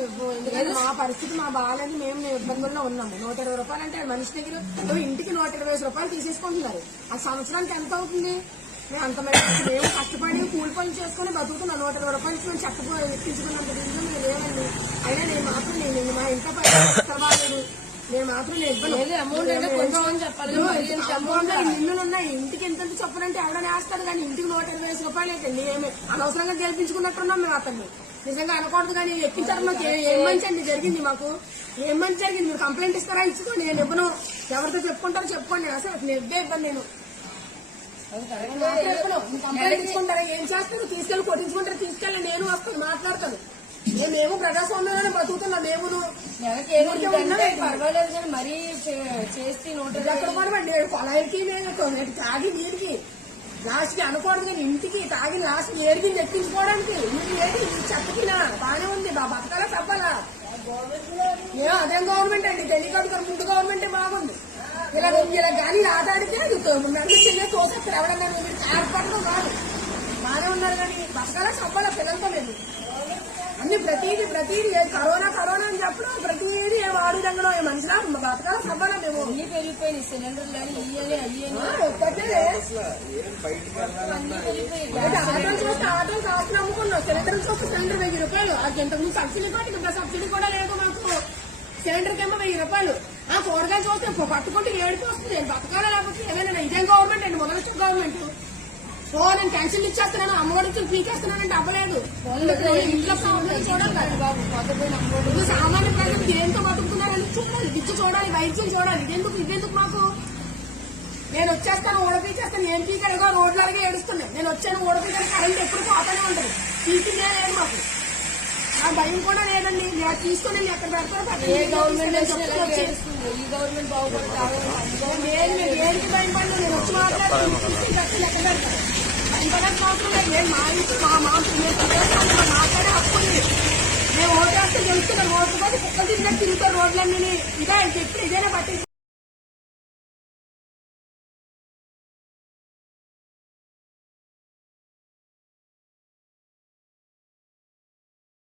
ఎందుకంటే మా పరిస్థితి మా బాగాలేదు, మేము ఇబ్బందుల్లో ఉన్నాము. 120 రూపాయలు అంటే మనిషి దగ్గర ఇంటికి 120 రూపాయలు తీసేసుకుంటున్నారు. ఆ సంవత్సరానికి ఎంత అవుతుంది? మేము అంత మేము కష్టపడి కూలి పనులు చేసుకుని బతుకుతున్నాం. 120 రూపాయలు మేము చెత్త ఎక్కించుకున్నంత దీంట్లో మేము లేవండి. అయినా నేను మాత్రం నేను మా ఇంట్లో బాగాలేదు, నేను మాత్రం ఇల్లులు ఉన్నాయి. ఇంటికి ఎంత చెప్పనంటే ఎవరైనా వేస్తాడు, కానీ ఇంటికి 120 రూపాయలు ఏంటండి? ఏమి అనవసరంగా గెలిపించుకున్నట్టున్నాం మేము అతన్ని. నిజంగా అనకూడదు, కానీ ఎక్కించారు. మాకు ఏం మంచి అండి జరిగింది? మాకు ఏం మంచి జరిగింది? మీరు కంప్లైంట్ ఇస్తారా? ఇచ్చుకోండి, నేను ఇవ్వను. ఎవరితో చెప్పుకుంటారో చెప్పుకోండి. నేను అసలు నెగ్గే ఇవ్వను. నేను కంప్లైంట్ ఇచ్చుకుంటారా? ఏం చేస్తారు? తీసుకెళ్లి కొట్టించుకుంటారు. తీసుకెళ్ళి నేను వస్తాను, మాట్లాడతాను. మేము ప్రజాస్వామ్యంలోనే బతుకుతున్నాం. మేము పర్వాలేదు కానీ మరీ చేస్తే ఎక్కడ కొనమండి? పొలానికి మేము తాగి నీటికి లాస్ట్ కి అనకూడదు, కానీ ఇంటికి తాగి లాస్ట్ ఏడికి ఎక్కించుకోవడానికి చెత్తకినా బానే ఉంది. బతకాలా తప్పాలా? మేము అదేం గవర్నమెంట్ అండి, తెలియదు. ముందు గవర్నమెంటే బాగుంది. ఇలా గాలి ఆదాడితే నడుస్తుందే తోసేస్తారు. ఎవరన్నా మీరు ఏర్పడడం కాదు, బాగానే ఉన్నారు. కానీ బతకాలా చంపాలా పిల్లలతో? మేము అన్ని ప్రతిదీ కరోనా అని చెప్పడం, ప్రతిదీ వాడు రంగంలో మనిషిలా బతకాల సభలో మేము అన్ని పెరిగిపోయినాయి. సిలిండర్లు అని ఇయ్యాలి ఆటోలు చూస్తే ఆటోలు కాస్త అమ్ముకున్నాం. సిలిండర్ చూస్తే సిలిండర్ 1000 రూపాయలు. అది ఇంతకుముందు సబ్సిడీ పాటు ఇంకా సబ్సిడీ కూడా లేదు మాకు. సిలిండర్ కేమో 1000 రూపాయలు. ఆ కూరగాయలు చూస్తే పట్టుకుంటే ఏడుపు వస్తుంది. బతకాలా లేకపోతే ఏమైనా? ఇదేం గవర్నమెంట్ అండి, మొదలొచ్చిన గవర్నమెంట్. నేను పెన్షన్ ఇచ్చేస్తున్నాను, అమ్మఒడికి పీకేస్తున్నానంటే అవ్వలేదు. ఇంట్లో చూడాలి బాబు, సామాన్య ప్రజలు దేంతో బతుకుతున్నారని చూడాలి, విద్య చూడాలి, వైద్యం చూడాలి. ఇదెందుకు మాకు? నేను వచ్చేస్తాను, ఓడపీకేస్తాను. ఏం పీకాడుగా రోడ్లు అలాగే ఏడుస్తున్నాయి. నేను వచ్చాను, ఓడపీకాను. కరెంట్ ఎప్పుడు పోతానే ఉంటుంది. పీకిందే లేదు మాకు. ఆ భయం కూడా లేదండి. తీసుకుని ఎక్కడ పెడతారో ఏ గవర్నమెంట్ ఈ గవర్నమెంట్ బాగుపడతారు. ఏంటి భయం పడి? నేను వచ్చి మాట్లాడుతున్నాను, ఎక్కడ పెడతాను? భయపడక అవసరం లేదు. నేను మా ఇంటి మాట్లాడే హక్కు ఉంది. మేము ఓటు వేస్తే గెలుస్తున్నాం. ఓటు కూడా కుక్కలు తిరిగినట్టు తిరుగుతారు రోడ్లన్నీ. ఇదే చెప్పి ఇదేనా పట్టించి